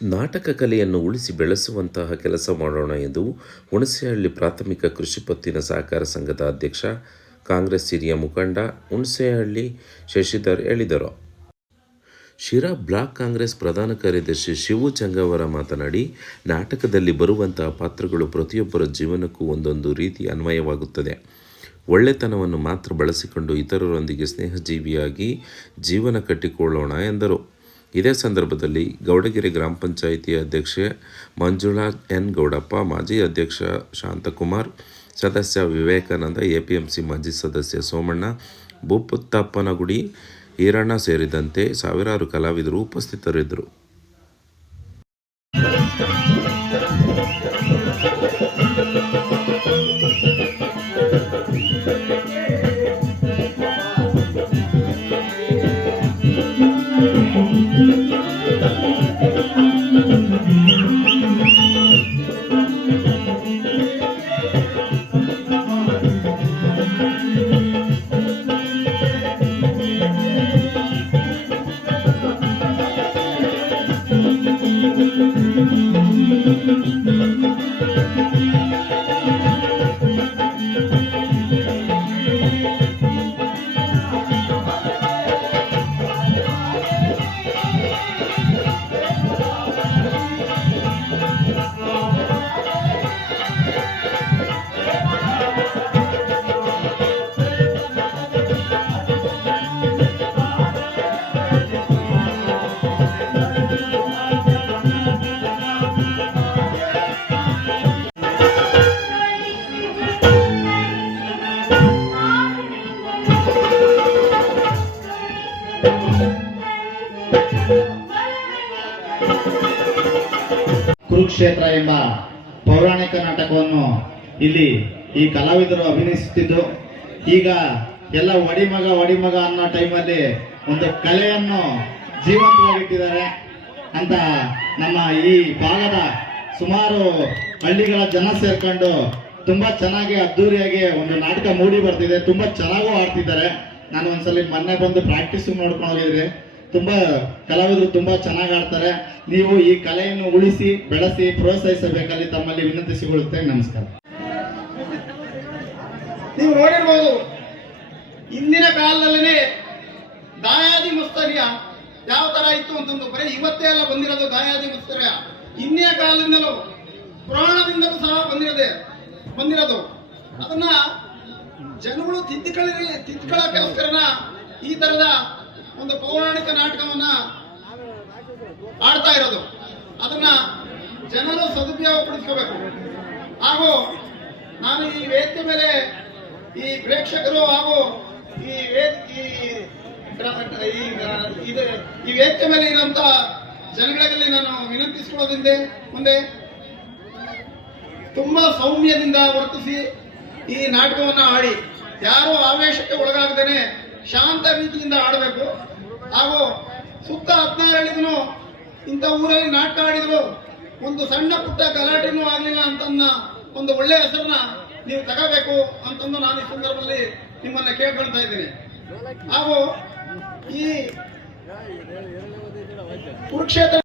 ನಾಟಕ ಕಲೆಯನ್ನು ಉಳಿಸಿ ಬೆಳೆಸುವಂತಹ ಕೆಲಸ ಮಾಡೋಣ ಎಂದು ಹುಣಸೇಹಳ್ಳಿ ಪ್ರಾಥಮಿಕ ಕೃಷಿ ಪತ್ತಿನ ಸಹಕಾರ ಸಂಘದ ಅಧ್ಯಕ್ಷ, ಕಾಂಗ್ರೆಸ್ ಹಿರಿಯ ಮುಖಂಡ ಹುಣಸೇಹಳ್ಳಿ ಶಶಿಧರ್ ಹೇಳಿದರು. ಶಿರಾ ಬ್ಲಾಕ್ ಕಾಂಗ್ರೆಸ್ ಪ್ರಧಾನ ಕಾರ್ಯದರ್ಶಿ ಶಿವು ಚಂಗವರ ಮಾತನಾಡಿ, ನಾಟಕದಲ್ಲಿ ಬರುವಂತಹ ಪಾತ್ರಗಳು ಪ್ರತಿಯೊಬ್ಬರ ಜೀವನಕ್ಕೂ ಒಂದೊಂದು ರೀತಿ ಅನ್ವಯವಾಗುತ್ತದೆ. ಒಳ್ಳೆತನವನ್ನು ಮಾತ್ರ ಬಳಸಿಕೊಂಡು ಇತರರೊಂದಿಗೆ ಸ್ನೇಹಜೀವಿಯಾಗಿ ಜೀವನ ಕಟ್ಟಿಕೊಳ್ಳೋಣ ಎಂದರು. ಇದೇ ಸಂದರ್ಭದಲ್ಲಿ ಗೌಡಗೆರೆ ಗ್ರಾಮ ಪಂಚಾಯಿತಿ ಅಧ್ಯಕ್ಷೆ ಮಂಜುಳಾ ಎನ್ ಗೌಡಪ್ಪ, ಮಾಜಿ ಅಧ್ಯಕ್ಷ ಶಾಂತಕುಮಾರ್, ಸದಸ್ಯ ವಿವೇಕಾನಂದ, ಎಪಿಎಂಸಿ ಮಾಜಿ ಸದಸ್ಯ ಸೋಮಣ್ಣ, ಭೂಪುತ್ತಪ್ಪನಗುಡಿ, ಈರಣ್ಣ ಸೇರಿದಂತೆ ಸಾವಿರಾರು ಕಲಾವಿದರು ಉಪಸ್ಥಿತರಿದ್ದರು. ಕುರುಕ್ಷೇತ್ರ ಎಂಬ ಪೌರಾಣಿಕ ನಾಟಕವನ್ನು ಇಲ್ಲಿ ಈ ಕಲಾವಿದರು ಅಭಿನಯಿಸುತ್ತಿದ್ದು, ಈಗ ಎಲ್ಲ ಒಡಿಮಗ ಅನ್ನೋ ಟೈಮಲ್ಲಿ ಒಂದು ಕಲೆಯನ್ನು ಜೀವಂತವಾಗಿಟ್ಟಿದ್ದಾರೆ ಅಂತ ನಮ್ಮ ಈ ಭಾಗದ ಸುಮಾರು ಹಳ್ಳಿಗಳ ಜನ ಸೇರ್ಕೊಂಡು ತುಂಬಾ ಚೆನ್ನಾಗಿ ಅದ್ದೂರಿಯಾಗಿ ಒಂದು ನಾಟಕ ಮೂಡಿ ಬರ್ತಿದೆ. ತುಂಬಾ ಚೆನ್ನಾಗೂ ಆಡ್ತಿದ್ದಾರೆ. ನಾನು ಒಂದ್ಸಲಿ ಮೊನ್ನೆ ಬಂದು ಪ್ರಾಕ್ಟೀಸ್ ನೋಡ್ಕೊಂಡು ಹೋಗಿದ್ರೆ ತುಂಬಾ ಕಲಾವಿದರು ತುಂಬಾ ಚೆನ್ನಾಗಿ ಆಡ್ತಾರೆ. ನೀವು ಈ ಕಲೆಯನ್ನು ಉಳಿಸಿ ಬೆಳೆಸಿ ಪ್ರೋತ್ಸಾಹಿಸಬೇಕಲ್ಲಿ ತಮ್ಮಲ್ಲಿ ವಿನಂತಿಸಿಕೊಳ್ಳುತ್ತೇನೆ. ನಮಸ್ಕಾರ. ನೀವು ನೋಡಿರ್ಬೋದು, ಇಂದಿನ ಕಾಲದಲ್ಲಿ ದಾಯಾದಿ ಮುಸ್ತರ್ಯ ಯಾವ ತರ ಇತ್ತು ಅಂತಂದು ಬರೀ ಇವತ್ತೇ ಎಲ್ಲ ಬಂದಿರೋದು ದಾಯಾದಿ ಮುಸ್ತರ್ಯ. ಹಿಂದಿನ ಕಾಲದಿಂದಲೂ ಪುರಾಣದಿಂದಲೂ ಸಹ ಬಂದಿರೋದು. ಅದನ್ನ ಜನಗಳು ತಿದ್ದುಕೊಳ್ಳೋಕ್ಕೋಸ್ಕರನ ಈ ತರದ ಒಂದು ಪೌರಾಣಿಕ ನಾಟಕವನ್ನ ಆಡ್ತಾ ಇರೋದು. ಅದನ್ನ ಜನರು ಸದುಪಯೋಗ ಪಡಿಸ್ಕೋಬೇಕು. ಹಾಗೂ ನಾನು ಈ ವೇದಿಕೆ ಮೇಲೆ ಈ ಪ್ರೇಕ್ಷಕರು ಹಾಗೂ ಈ ವೇದಿಕೆ ಮೇಲೆ ಇರುವಂತ ಜನಗಳಲ್ಲಿ ನಾನು ವಿನಂತಿಸಿಕೊಳ್ಳೋದ್ರಿಂದ ಮುಂದೆ ತುಂಬಾ ಸೌಮ್ಯದಿಂದ ವರ್ತಿಸಿ ಈ ನಾಟಕವನ್ನ ಆಡಿ, ಯಾರು ಆವೇಶಕ್ಕೆ ಒಳಗಾಗದೇನೆ ಶಾಂತ ರೀತಿಯಿಂದ ಆಡಬೇಕು. ಹಾಗೂ ಸುತ್ತ 16 ಹಳ್ಳಿಗೂ ಇಂಥ ಊರಲ್ಲಿ ನಾಟಕ ಆಡಿದ್ರು ಒಂದು ಸಣ್ಣ ಪುಟ್ಟ ಗಲಾಟೆನೂ ಆಗಲಿಲ್ಲ ಅಂತ ಒಂದು ಒಳ್ಳೆ ಹೆಸರನ್ನ ನೀವು ತಗೋಬೇಕು ಅಂತಂದು ನಾನು ಈ ಸಂದರ್ಭದಲ್ಲಿ ನಿಮ್ಮನ್ನ ಕೇಳ್ಕೊಳ್ತಾ ಇದ್ದೀನಿ. ಹಾಗೂ ಈ ಕುರುಕ್ಷೇತ್ರ